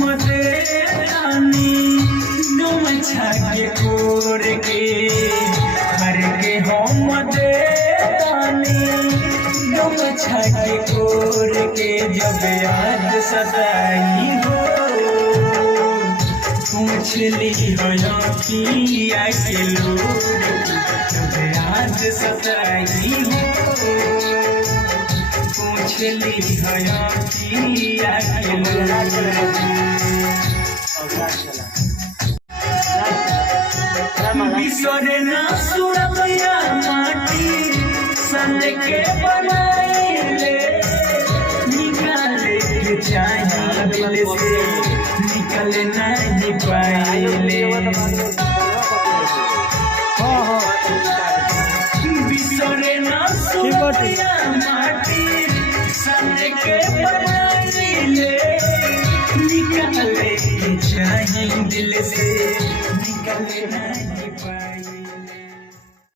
मदे रानी तुम छाके कोर के हर के हम दे रानी तुम छाके कोर के जब याद सताई हो पूछ ली हो अखिया के लोर जब याद सताई हो पूछ ली हो अखिया के लोर। बिसरे ना सुरतिया माटी सन के बनाइले निकाले के चाहिए दिल से निकल नहीं पाइले। बिसरे ना सुरतिया माटी सन के बनाइले निकाले के चाहिए दिल से निकल नहीं पाइले।